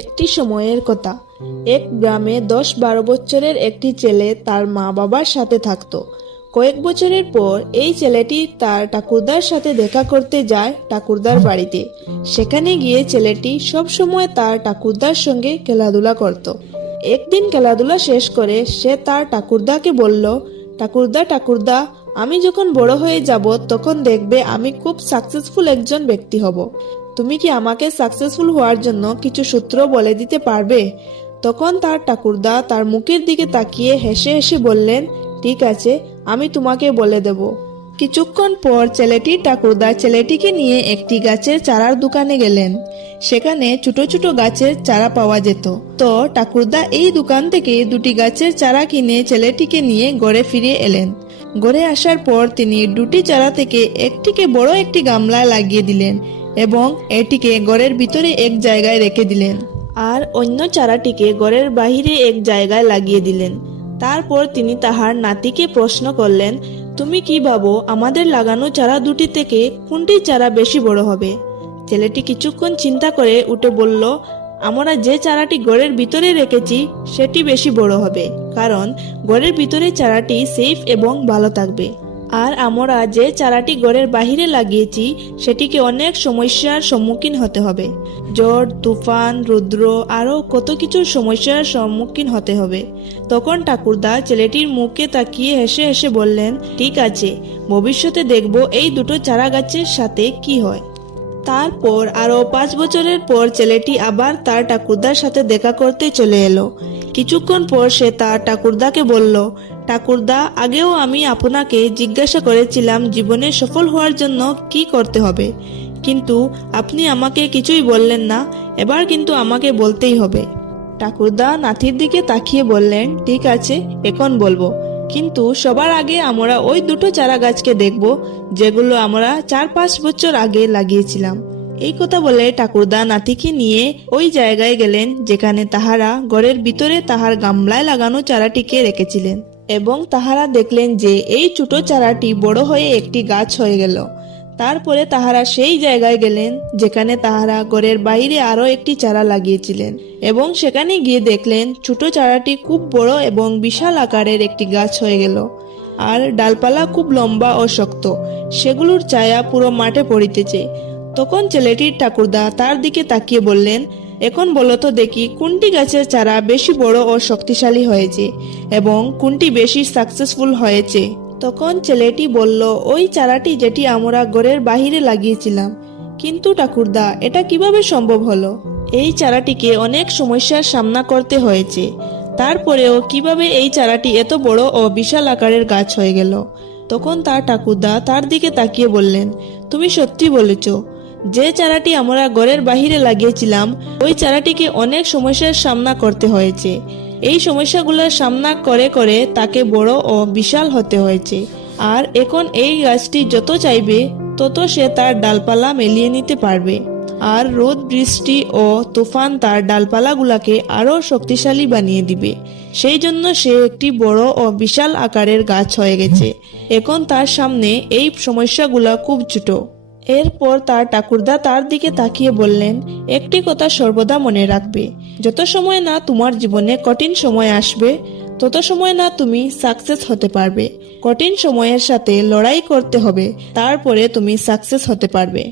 একটি সময়ের কথা। এক গ্রামে 10-12 বছরের একটি ছেলে তার মা বাবার সাথে থাকতো। কয়েক বছরের পর এই ছেলেটি তার ঠাকুরদার সাথে দেখা করতে যায় ঠাকুরদার বাড়িতে। সেখানে গিয়ে ছেলেটি সব সময় তার ঠাকুরদার সঙ্গে খেলাধুলা করত। একদিন খেলাধুলা শেষ করে সে তার ঠাকুরদাকে বলল, ঠাকুরদা, আমি যখন বড় হয়ে যাব তখন দেখবে আমি খুব সাকসেসফুল একজন ব্যক্তি হব। তুমি কি আমাকে সাকসেসফুল হওয়ার জন্য কিছু সূত্র বলে দিতে পারবে? তখন তার ঠাকুরদা তার মুখের দিকে তাকিয়ে হেসে হেসে বললেন, ঠিক আছে, আমি তোমাকে বলে দেব। কিছুক্ষণ পর ছেলেটির ঠাকুরদা ছেলেটিকে নিয়ে একটি গাছের চারার দোকানে গেলেন। সেখানে ছোট ছোট গাছের চারা পাওয়া যেত। তো ঠাকুরদা এই দোকান থেকে 2টি গাছের চারা কিনে ছেলেটিকে নিয়ে ঘরে ফিরে এলেন। ঘরে আসার পর তিনি 2টি চারা থেকে একটিকে বড় একটি গামলায় লাগিয়ে দিলেন এবং এটিকে ঘরের ভিতরে এক জায়গায় রেখে দিলেন, আর অন্য চারাটিকে ঘরের বাহিরে এক জায়গায় লাগিয়ে দিলেন। তারপর তিনি তাহার নাতিকে প্রশ্ন করলেন, তুমি কি ভাবো আমাদের লাগানো চারা 2টি থেকে কোনটি চারা বেশি বড় হবে? ছেলেটি কিছুক্ষণ চিন্তা করে উঠে বলল, আমরা যে চারাটি ঘরের ভিতরে রেখেছি সেটি বেশি বড় হবে, কারণ ঘরের ভিতরে চারাটি সেফ এবং ভালো থাকবে। আর আমরা যে চারাটি ঘরের বাহিরে লাগিয়েছি সেটিকে অনেক সমস্যার সম্মুখীন হতে হবে। ঝড়, তুফান, রৌদ্র আরো কত কিছুর সমস্যার সম্মুখীন হতে হবে। তখন ঠাকুরদা ছেলেটির মুখে তাকিয়ে হেসে হেসে বললেন, ঠিক আছে, ভবিষ্যতে দেখব এই 2টো চারা গাছের সাথে কি হয়। তারপর আরো 5 বছরের পর ছেলেটি আবার তার ঠাকুরদার সাথে দেখা করতে চলে এলো। কিছুক্ষণ পর সে তার ঠাকুরদাকে বলল, ঠাকুরদা, আগেও আমি আপনাকে জিজ্ঞাসা করেছিলাম জীবনে সফল হওয়ার জন্য কি করতে হবে, কিন্তু আপনি আমাকে কিছুই বললেন না। এবার কিন্তু আমাকে বলতেই হবে। ঠাকুরদা নাতির দিকে তাকিয়ে বললেন, ঠিক আছে, এখন বলবো, কিন্তু সবার আগে আমরা ওই 2টো চারা গাছকে দেখব যেগুলো আমরা 4-5 বছর আগে লাগিয়েছিলাম। এই কথা বলে ঠাকুরদা নাতিকে নিয়ে ওই জায়গায় গেলেন যেখানে তাহারা ঘরের ভিতরে তাহার গামলায় লাগানো চারাটিকে রেখেছিলেন, এবং তাহারা দেখলেন যে এই ছোট চারাটি বড় হয়ে একটি গাছ হয়ে গেল। তারপরে তাহারা সেই জায়গায় গেলেন যেখানে তাহারা ঘরের বাইরে আরো একটি চারা লাগিয়েছিলেন, এবং সেখানে গিয়ে দেখলেন ছোট চারাটি খুব বড় এবং বিশাল আকারের একটি গাছ হয়ে গেল, আর ডালপালা খুব লম্বা ও শক্ত, সেগুলোর ছায়া পুরো মাঠে পড়িতেছে। তখন ছেলেটির ঠাকুরদা তার দিকে তাকিয়ে বললেন, এখন বলো তো দেখি কোনটি গাছের চারা বেশি বড় ও শক্তিশালী হয়েছে এবং কোনটি বেশি সাকসেসফুল হয়েছে। তখন ছেলেটি বলল, ওই চারাটি যেটি আমরা ঘরের বাহিরে লাগিয়েছিলাম। কিন্তু ঠাকুরদা, এটা কিভাবে সম্ভব হলো? এই চারাটিকে অনেক সমস্যার সামনা করতে হয়েছে, তারপরেও কিভাবে এই চারাটি এত বড় ও বিশাল আকারের গাছ হয়ে গেল? তখন তার ঠাকুরদা তার দিকে তাকিয়ে বললেন, তুমি সত্যি বলেছ, যে চারাটি আমরা ঘরের বাহিরে লাগিয়েছিলাম ওই চারাটিকে অনেক সমস্যার সামনা করতে হয়েছে। এই সমস্যাগুলোর সামনা করে করে তাকে বড় ও বিশাল হতে হয়েছে, আর এখন এই গাছটি যত চাইবে তত সে তার ডালপালা মেলিয়ে নিতে পারবে, আর রোদ, বৃষ্টি ও তুফান তার ডালপালাগুলাকে আরো শক্তিশালী বানিয়ে দিবে। সেই জন্য সে একটি বড় ও বিশাল আকারের গাছ হয়ে গেছে। এখন তার সামনে এই সমস্যাগুলা খুব ছোট। এরপর তার ঠাকুরদা তার দিকে তাকিয়ে বললেন, একটি কথা সর্বদা মনে রাখবে, যত সময় না তোমার জীবনে কঠিন সময় আসবে তত সময় না তুমি সাকসেস হতে পারবে। কঠিন সময়ের সাথে লড়াই করতে হবে, তারপরে তুমি সাকসেস হতে পারবে।